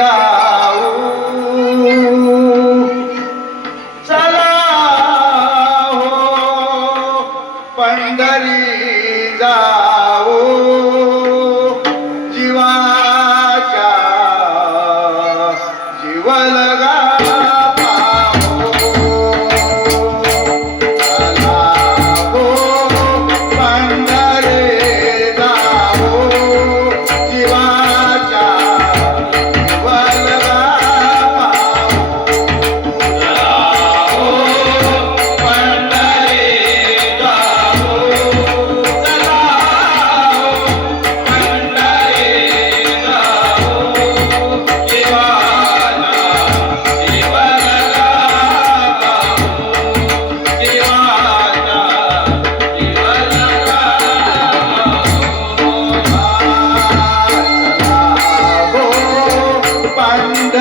જાઉં. ચલા હો પંડરી જા Panda.